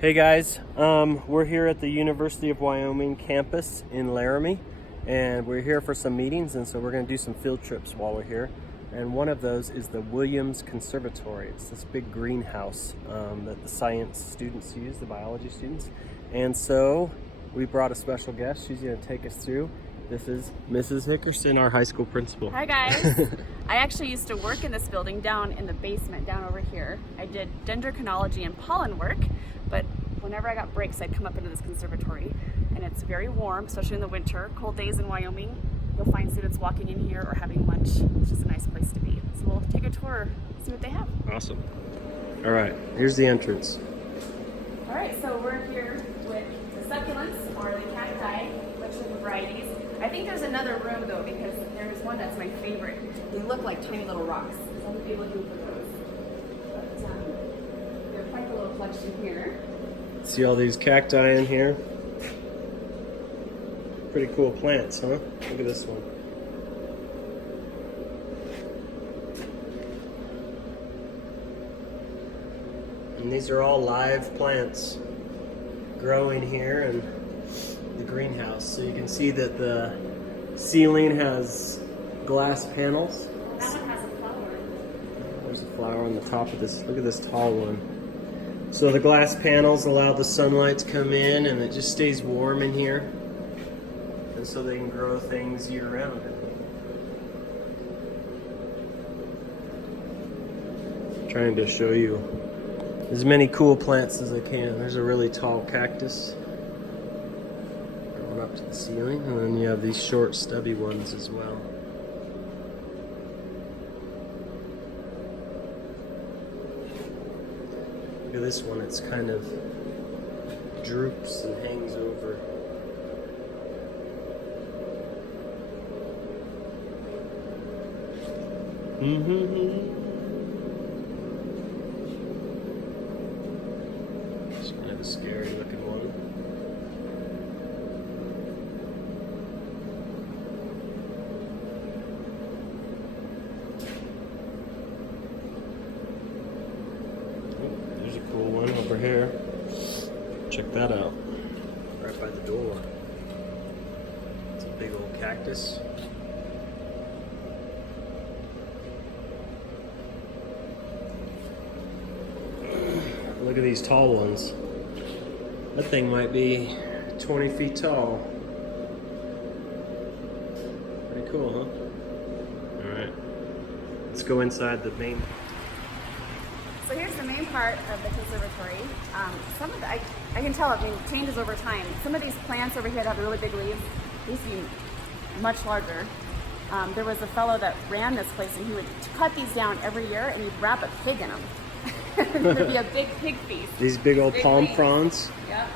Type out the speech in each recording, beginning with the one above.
Hey guys, we're here at the University of Wyoming campus in Laramie, and we're here for some meetings, and so we're going to do some field trips while we're here. And one of those is the Williams Conservatory. It's this big greenhouse that the science students use, the biology students. And so we brought a special guest. She's going to take us through. This is Mrs. Hickerson, our high school principal. Hi guys. I actually used to work in this building down in the basement down over here. I did dendrochronology and pollen work, but whenever I got breaks I'd come up into this conservatory, and it's very warm, especially in the winter. Cold days in Wyoming, you'll find students walking in here or having lunch. It's just a nice place to be. So we'll take a tour, see what they have. Awesome. All right, here's the entrance. All right, so we're here with the succulents or the cacti, which are the varieties. I think there's another room though, because there's one that's my favorite. They look like tiny little rocks. So I'm gonna be looking for those. But they're quite a little collection here. See all these cacti in here? Pretty cool plants, huh? Look at this one. And these are all live plants growing here in the greenhouse. So you can see that the ceiling has glass panels. That one has a flower. There's a flower on the top of this. Look at this tall one. So the glass panels allow the sunlight to come in, and it just stays warm in here. And so they can grow things year round. Trying to show you as many cool plants as I can. There's a really tall cactus going up to the ceiling, and then you have these short stubby ones as well. Look at this one, it's kind of droops and hangs over. It's kind of a scary looking one. There's a cool one over here. Check that out. Right by the door. It's a big old cactus. Look at these tall ones. That thing might be 20 feet tall. Pretty cool, huh? Alright. Let's go inside the main. So here's the main part of the conservatory. Some of the, I can tell it changes over time. Some of these plants over here that have really big leaves, these seem much larger. There was a fellow that ran this place, and he would cut these down every year, and he'd wrap a pig in them. There'd be a big pig feast. These big old palm fronds. Yep.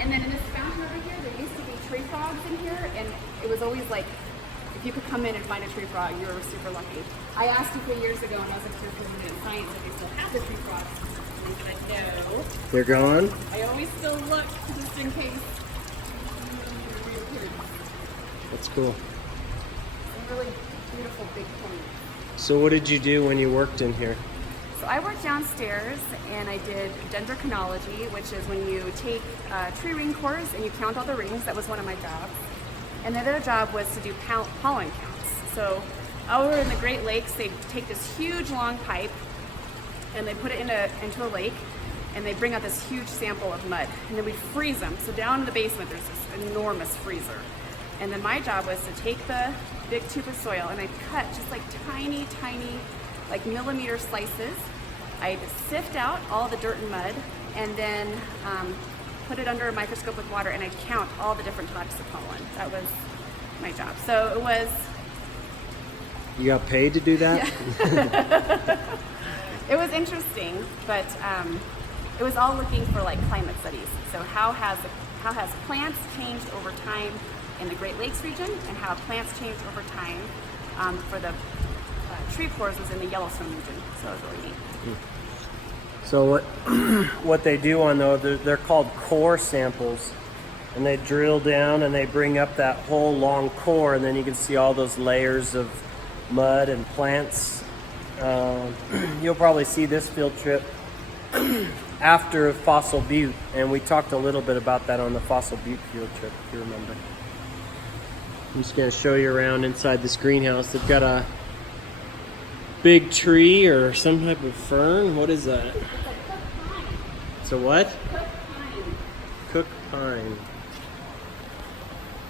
And then in this fountain over here, there used to be tree frogs in here, and it was always like, if you could come in and find a tree frog, you were super lucky. I asked you 3 years ago when I was up here for the science if they still have the tree frogs. And they said no. They're gone? I always still look just in case. That's cool. Some really beautiful big plants. So what did you do when you worked in here? So I worked downstairs, and I did dendrochronology, which is when you take tree ring cores and you count all the rings. That was one of my jobs. And the other job was to do pollen counts. So over in the Great Lakes, they take this huge long pipe and they put it into a lake, and they bring out this huge sample of mud, and then we freeze them. So down in the basement, there's this enormous freezer. And then my job was to take the big tube of soil, and I cut just like tiny, like millimeter slices. I'd sift out all the dirt and mud, and then put it under a microscope with water, and I'd count all the different types of pollen. That was my job. So it was... You got paid to do that? Yeah. It was interesting, but it was all looking for like climate studies. So how has plants changed over time in the Great Lakes region, and how plants changed over time for the tree cores was in the Yellowstone region. So it was really neat. So what they do on those, they're called core samples, and they drill down and they bring up that whole long core, and then you can see all those layers of mud and plants. You'll probably see this field trip after Fossil Butte, and we talked a little bit about that on the Fossil Butte field trip, if you remember. I'm just going to show you around inside this greenhouse. They've got a big tree or some type of fern. What is that? It's a cook pine. It's a what? Cook pine. Cook pine.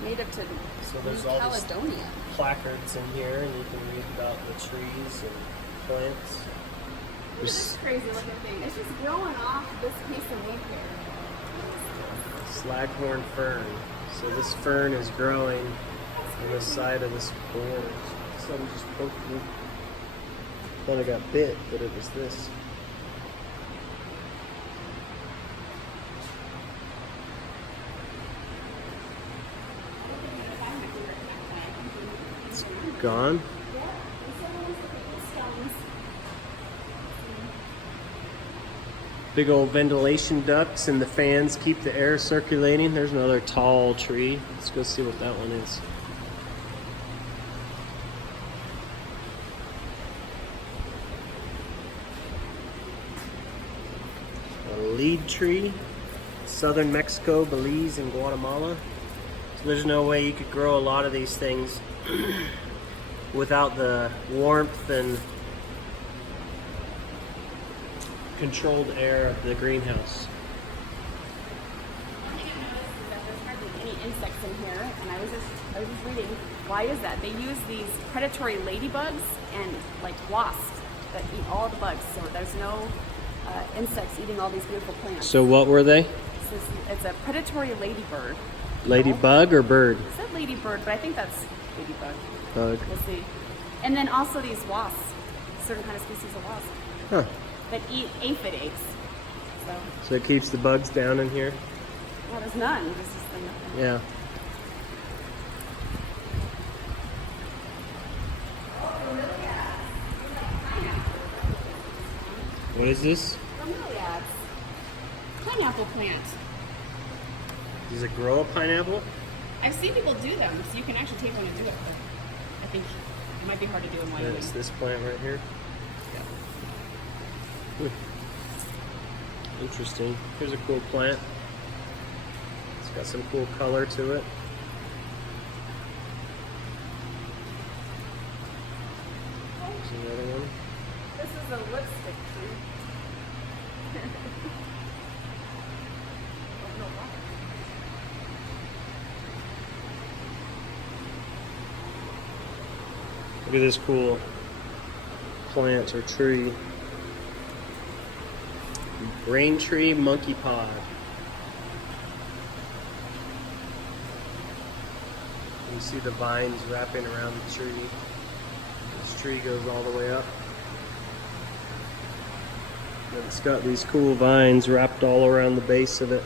Native to So there's New all these Caledonia. placards in here, and you can read about the trees and plants. Look at this crazy looking thing. It's just growing off this piece of leaf here. Slaghorn fern. So this fern is growing on the side of this board. Something just poked me. Thought I got bit, but it was this. It's gone. Big old ventilation ducts, and the fans keep the air circulating. There's another tall tree. Let's go see what that one is. A lead tree. Southern Mexico, Belize, and Guatemala. So there's no way you could grow a lot of these things without the warmth and controlled air of the greenhouse. One thing I noticed is that there's hardly any insects in here, and I was just reading, why is that? They use these predatory ladybugs and like wasps that eat all the bugs, so there's no insects eating all these beautiful plants. So what were they? It's a predatory ladybird. Ladybug or bird? It said ladybird, but I think that's ladybug. Bug. We'll see. And then also these wasps, certain kind of species of wasp Huh. that eat aphid eggs. So it keeps the bugs down in here? Well, there's none. There's just like nothing. Yeah. What is this? Bromeliads. Pineapple plant. Does it grow a pineapple? I've seen people do them, so you can actually take one and do it. But I think it might be hard to do in Wyoming. That's this plant right here. Interesting. Here's a cool plant. It's got some cool color to it. There's another one. This is a lipstick tree. Look at this cool plant or tree. Rain tree monkey pod. You see the vines wrapping around the tree. This tree goes all the way up. And it's got these cool vines wrapped all around the base of it,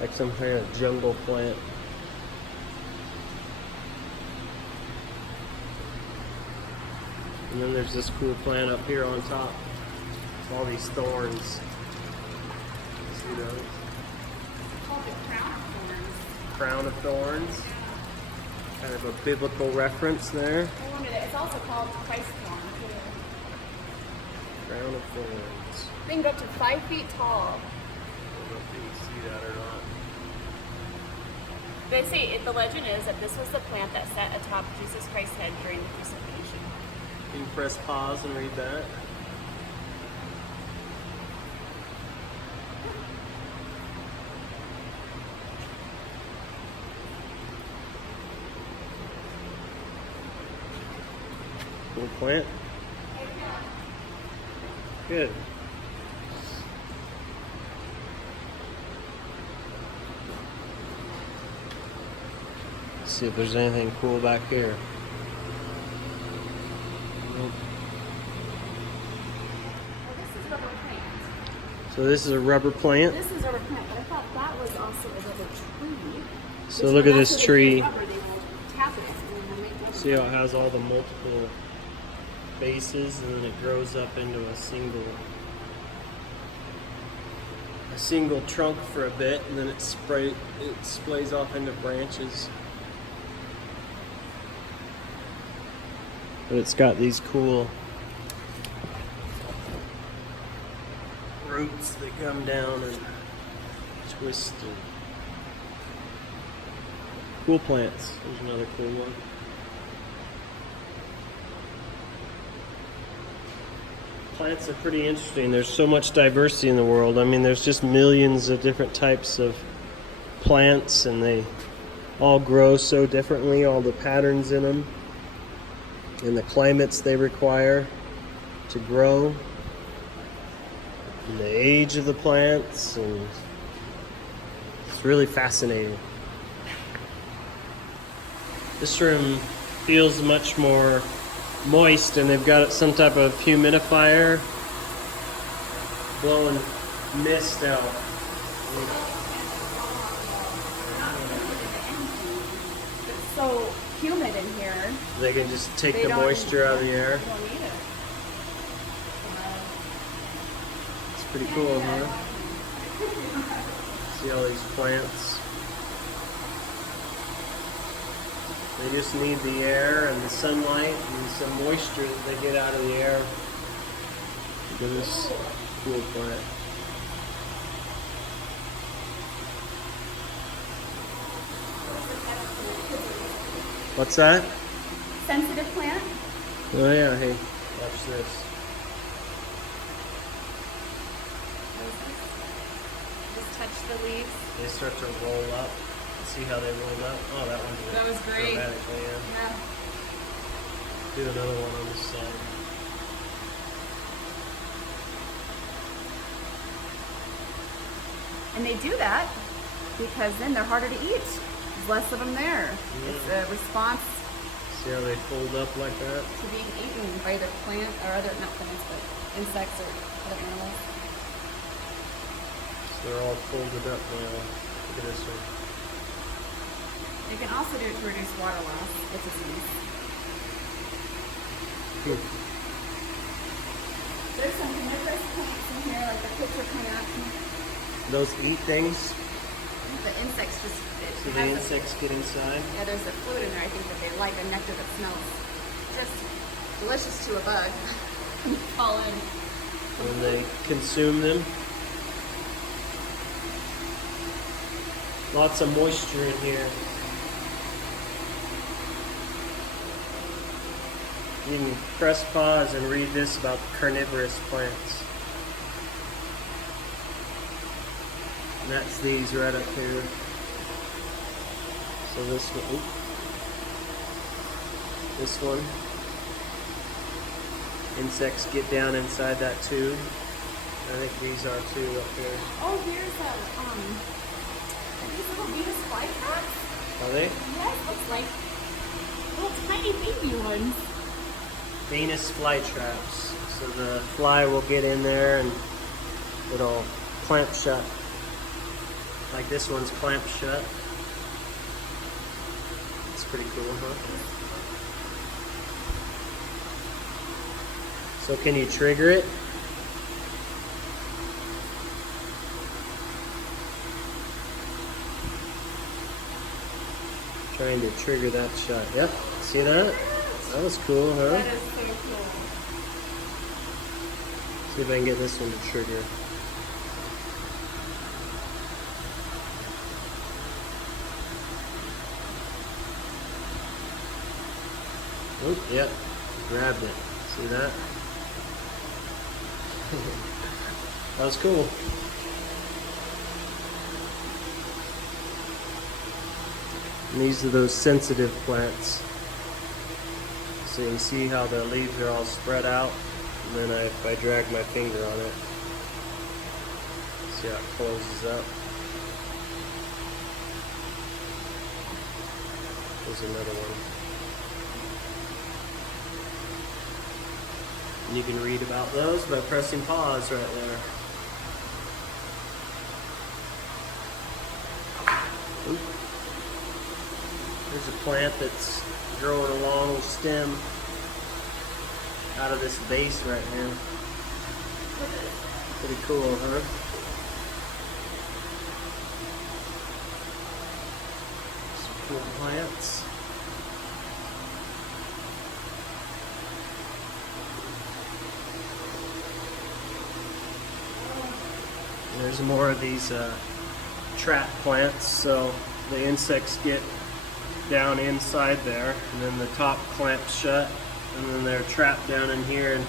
like some kind of jungle plant. And then there's this cool plant up here on top. All these thorns. See those? Called the crown of thorns. Crown of thorns. Kind of a biblical reference there. No wonder that. It's also called Christ thorn. Crown of thorns. They can go up to 5 feet tall. I don't know if you can see that or not. They say the legend is that this was the plant that sat atop Jesus Christ's head during the crucifixion. You can press pause and read that. Cool plant. Good. Let's see if there's anything cool back here. Nope. This is rubber plant. So this is a rubber plant. This is rubber plant, but I thought that was also a rubber tree. So look at this tree. Rubber, they will tap it and then make rubber. See how it has all the multiple bases, and then it grows up into a single trunk for a bit, and then it splays off into branches. But it's got these cool roots that come down and twist. And cool plants. There's another cool one. Plants are pretty interesting. There's so much diversity in the world. I mean, there's just millions of different types of plants, and they all grow so differently, all the patterns in them, and the climates they require to grow, and the age of the plants, and it's really fascinating. This room feels much more moist, and they've got some type of humidifier blowing mist out. It's so humid in here. They can just take the moisture out of the air. You don't need it. It's pretty cool, huh? See all these plants? They just need the air and the sunlight and some moisture that they get out of the air. Look at this cool plant. What's that? Sensitive plant. Oh yeah, hey, watch this. Just touch the leaves. They start to roll up. See how they rolled up? Oh, that one did. That was great. Dramatically, yeah. Yeah. Do another one on this side. And they do that because then they're harder to eat. There's less of them there. Yeah. It's a response See how they fold up like that? to being eaten by either plant or other, not plants, but insects or other animals. So they're all folded up now. Look at this one. You can also do it to reduce water loss. It's a disease. There's some carnivorous plants in here, like the picture plant. Those eat things? The insects just. So the insects get inside? Yeah, there's a fluid in there. I think that they like a nectar that smells just delicious to a bug. Fall in. And they consume them. Lots of moisture in here. You can press pause and read this about carnivorous plants. And that's these right up here. So this one, oop. This one. Insects get down inside that tube. I think these are too up there. Oh, here's are these little Venus flytraps? Are they? Yes, looks like little tiny baby ones. Venus fly traps. So the fly will get in there and it'll clamp shut. Like this one's clamped shut. It's pretty cool, huh? So can you trigger it? Trying to trigger that shot. Yep. See that? That was cool, huh? That is so cool. See if I can get this one to trigger. Oh, yep. Grabbed it. See that? That was cool. And these are those sensitive plants. So you can see how the leaves are all spread out, and then if I drag my finger on it, see how it closes up. There's another one. And you can read about those by pressing pause right there. Oop. There's a plant that's growing a long stem out of this vase right now. Pretty cool, huh? Some cool plants. There's more of these trap plants, so the insects get down inside there, and then the top clamps shut, and then they're trapped down in here, and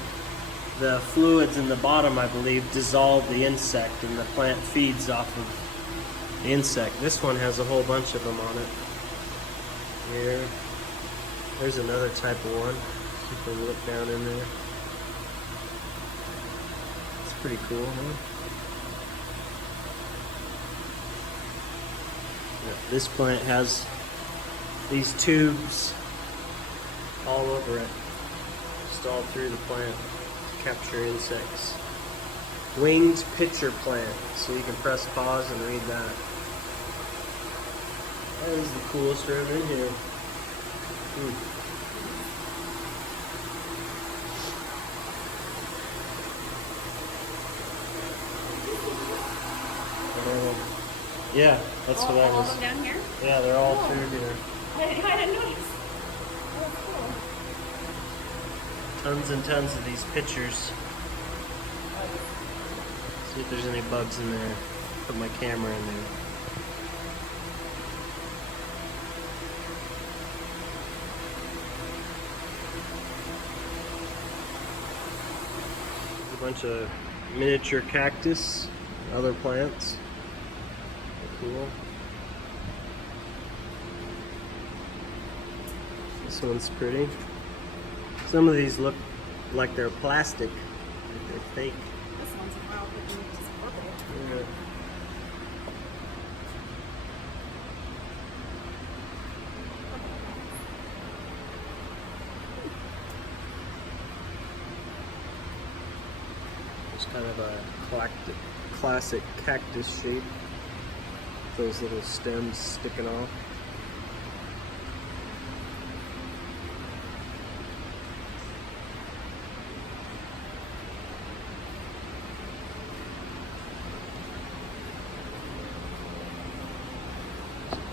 the fluids in the bottom, I believe, dissolve the insect, and the plant feeds off of the insect. This one has a whole bunch of them on it. Here. There's another type of one. You can look down in there. It's pretty cool, huh? Yeah, this plant has these tubes all over it, just all through the plant to capture insects. Winged pitcher plant, so you can press pause and read that. That is the coolest room in here. Yeah, that's what I was. All of them down here? Yeah, they're all through here. I didn't notice. Oh, cool. Tons and tons of these pitchers. See if there's any bugs in there. Put my camera in there. There's a bunch of miniature cactus, other plants. Cool. This one's pretty. Some of these look like they're plastic, like they're fake. This one's a wild looking, just purple. Yeah. It's kind of a classic cactus shape. Those little stems sticking off.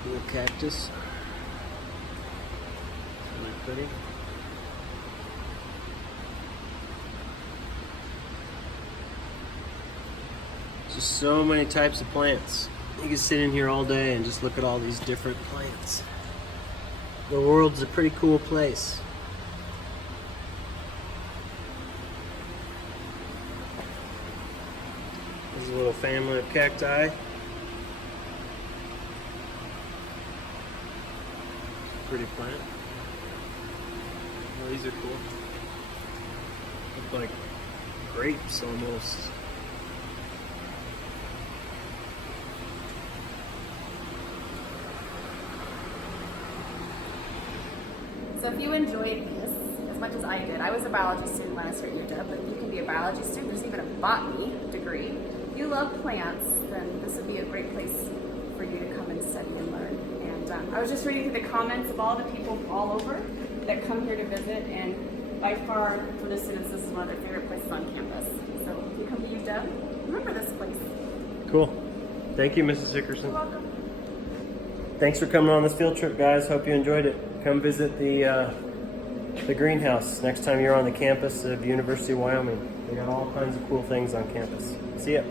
Little cactus. Really pretty. Just so many types of plants. You can sit in here all day and just look at all these different plants. The world's a pretty cool place. There's a little family of cacti. Pretty plant. Oh, these are cool. Look like grapes almost. So if you enjoyed this as much as I did, I was a biology student when I started at UW, but you can be a biology student. There's even a botany degree. If you love plants, then this would be a great place for you to come and study and learn. And I was just reading through the comments of all the people from all over that come here to visit, and by far, for the students, this is one of their favorite places on campus. So if you come to UW, remember this place. Cool. Thank you, Mrs. Hickerson. You're welcome. Thanks for coming on this field trip, guys. Hope you enjoyed it. Come visit the greenhouse next time you're on the campus of University of Wyoming. They got all kinds of cool things on campus. See ya.